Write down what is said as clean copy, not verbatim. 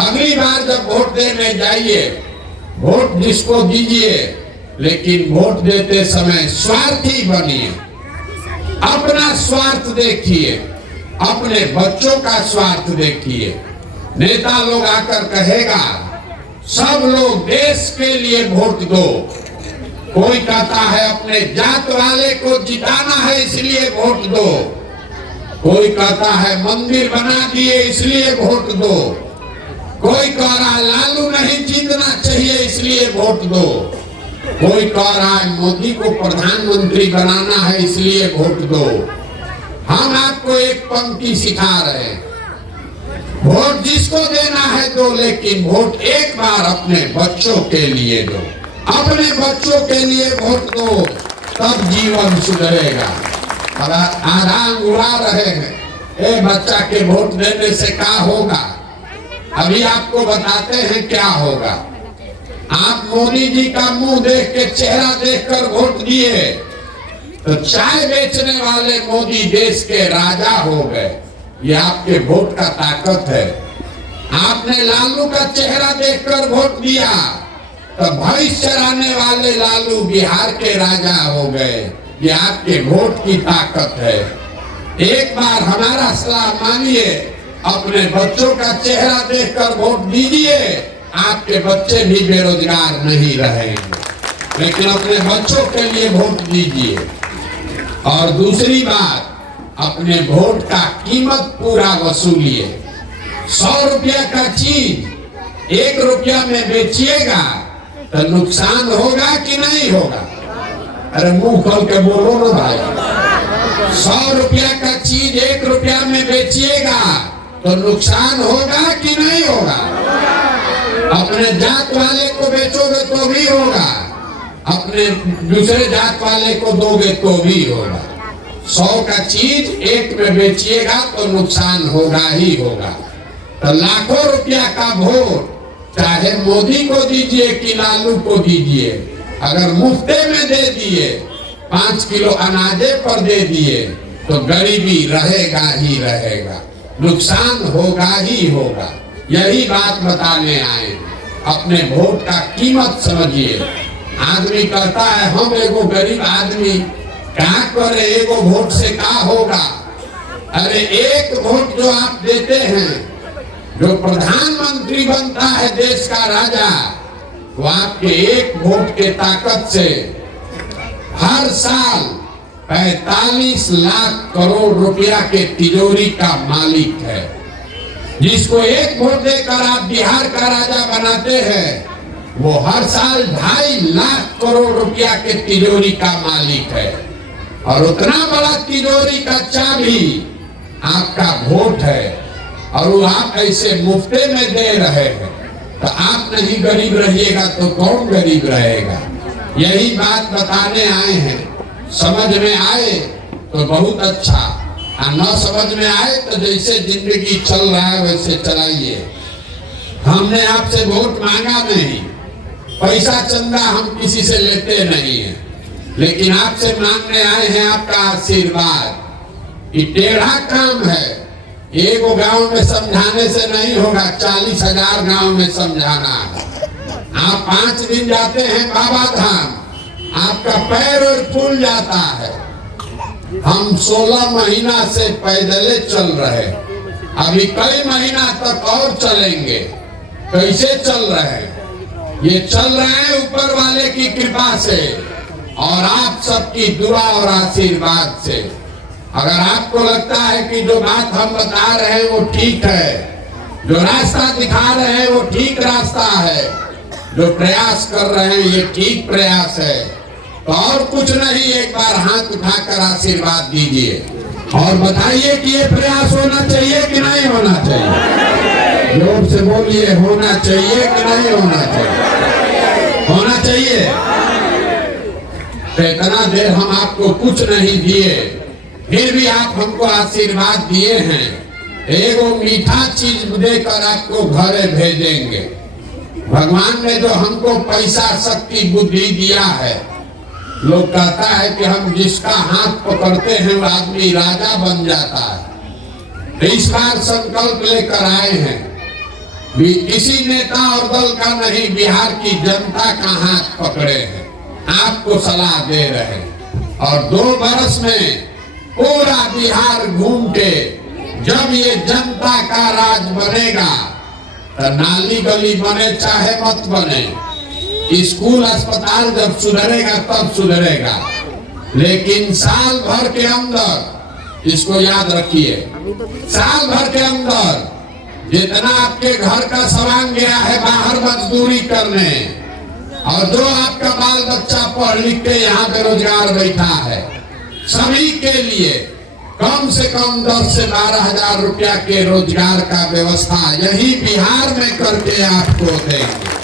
अगली बार जब वोट देने जाइए, वोट जिसको दीजिए, लेकिन वोट देते समय स्वार्थी बनिए। अपना स्वार्थ देखिए, अपने बच्चों का स्वार्थ देखिए। नेता लोग आकर कहेगा सब लोग देश के लिए वोट दो, कोई कहता है अपने जात वाले को जिताना है इसलिए वोट दो, कोई कहता है मंदिर बना दिए इसलिए वोट दो, कोई कह रहा है लालू नहीं जीतना चाहिए इसलिए वोट दो, कोई कह रहा है मोदी को प्रधानमंत्री बनाना है इसलिए वोट दो। हम आपको एक पंक्ति सिखा रहे हैं, वोट जिसको देना है दो, लेकिन वोट एक बार अपने बच्चों के लिए दो। अपने बच्चों के लिए वोट दो, तब जीवन सुधरेगा। आराम उड़ा रहे हैं, ए बच्चा के वोट देने से क्या होगा? अभी आपको बताते हैं क्या होगा। आप मोदी जी का मुंह देख के, चेहरा देखकर वोट दिए तो चाय बेचने वाले मोदी देश के राजा हो गए। ये आपके वोट का ताकत है। आपने लालू का चेहरा देखकर वोट दिया तो भैंस चराने वाले लालू बिहार के राजा हो गए। ये आपके वोट की ताकत है। एक बार हमारा सलाह मानिए, अपने बच्चों का चेहरा देखकर वोट दीजिए। आपके बच्चे भी बेरोजगार नहीं रहेंगे, लेकिन अपने बच्चों के लिए वोट दीजिए। और दूसरी बात, अपने वोट का कीमत पूरा वसूलिए। 100 रुपया का चीज 1 रुपया में बेचिएगा तो नुकसान होगा कि नहीं होगा? अरे मुंह खोल के बोलो ना भाई। 100 रुपया का चीज 1 रुपया में बेचिएगा तो नुकसान होगा कि नहीं होगा? अपने जात वाले को बेचोगे तो भी होगा, अपने दूसरे जात वाले को दोगे तो भी होगा। 100 का चीज 1 में बेचिएगा तो नुकसान होगा ही होगा। तो लाखों रुपया का वोट चाहे मोदी को दीजिए कि लालू को दीजिए, अगर मुफ्ते में दे दिए, 5 किलो अनाजे पर दे दिए तो गरीबी रहेगा ही रहेगा, नुकसान होगा ही होगा। यही बात बताने आए। अपने वोट का कीमत समझिए। आदमी कहता है हम एगो गरीब आदमी क्या करे, एगो वोट से क्या होगा? अरे एक वोट जो आप देते हैं, जो प्रधानमंत्री बनता है देश का राजा, वो आपके एक वोट के ताकत से हर साल 45 लाख करोड़ रुपया के तिजोरी का मालिक है। जिसको एक वोट देकर आप बिहार का राजा बनाते हैं, वो हर साल 2.5 लाख करोड़ रुपया के तिजोरी का मालिक है। और उतना बड़ा तिजोरी का चाबी आपका वोट है, और वो आप ऐसे मुफ्ते में दे रहे हैं। तो आप नहीं गरीब रहिएगा तो कौन गरीब रहेगा? यही बात बताने आए हैं। समझ में आए तो बहुत अच्छा, और न समझ में आए तो जैसे जिंदगी चल रहा है वैसे चलाइए। हमने आपसे वोट मांगा नहीं, पैसा चंदा हम किसी से लेते नहीं है, लेकिन आपसे मांगने आए हैं आपका आशीर्वाद। ये टेढ़ा काम है, एगो गांव में समझाने से नहीं होगा, 40,000 गांव में समझाना है। आप 5 दिन जाते हैं बाबा धाम, आपका पैर और फूल जाता है। हम 16 महीना से पैदले चल रहे, अभी कई महीना तक और चलेंगे। कैसे चल रहे हैं? ये चल रहे हैं ऊपर वाले की कृपा से और आप सबकी दुआ और आशीर्वाद से। अगर आपको लगता है कि जो बात हम बता रहे हैं वो ठीक है, जो रास्ता दिखा रहे हैं वो ठीक रास्ता है, जो प्रयास कर रहे हैं ये ठीक प्रयास है, तो और कुछ नहीं, एक बार हाथ उठाकर आशीर्वाद दीजिए और बताइए कि ये प्रयास होना चाहिए कि नहीं होना चाहिए। जोर से बोलिए, होना चाहिए कि नहीं होना चाहिए? होना चाहिए। तो इतना देर हम आपको कुछ नहीं दिए, फिर भी आप हमको आशीर्वाद दिए हैं। एगो मीठा चीज देकर आपको घरे भेजेंगे। भगवान ने जो हमको पैसा, शक्ति, बुद्धि दिया है, लोग कहता है कि हम जिसका हाथ पकड़ते हैं वो आदमी राजा बन जाता है। तो इस बार संकल्प लेकर आए हैं भी किसी नेता और दल का नहीं, बिहार की जनता का हाथ पकड़े हैं, आपको सलाह दे रहे हैं। और 2 बरस में पूरा बिहार घूम के जब ये जनता का राज बनेगा तो नाली गली बने चाहे मत बने, स्कूल अस्पताल जब सुधरेगा तब सुधरेगा, लेकिन साल भर के अंदर, इसको याद रखिए, साल भर के अंदर जितना आपके घर का सामान गया है बाहर मजदूरी करने, और जो आपका बाल बच्चा पढ़ लिख के यहाँ बेरोजगार बैठा है, सभी के लिए कम से कम 10 से 12 हजार रुपया के रोजगार का व्यवस्था यही बिहार में करके आपको देंगे।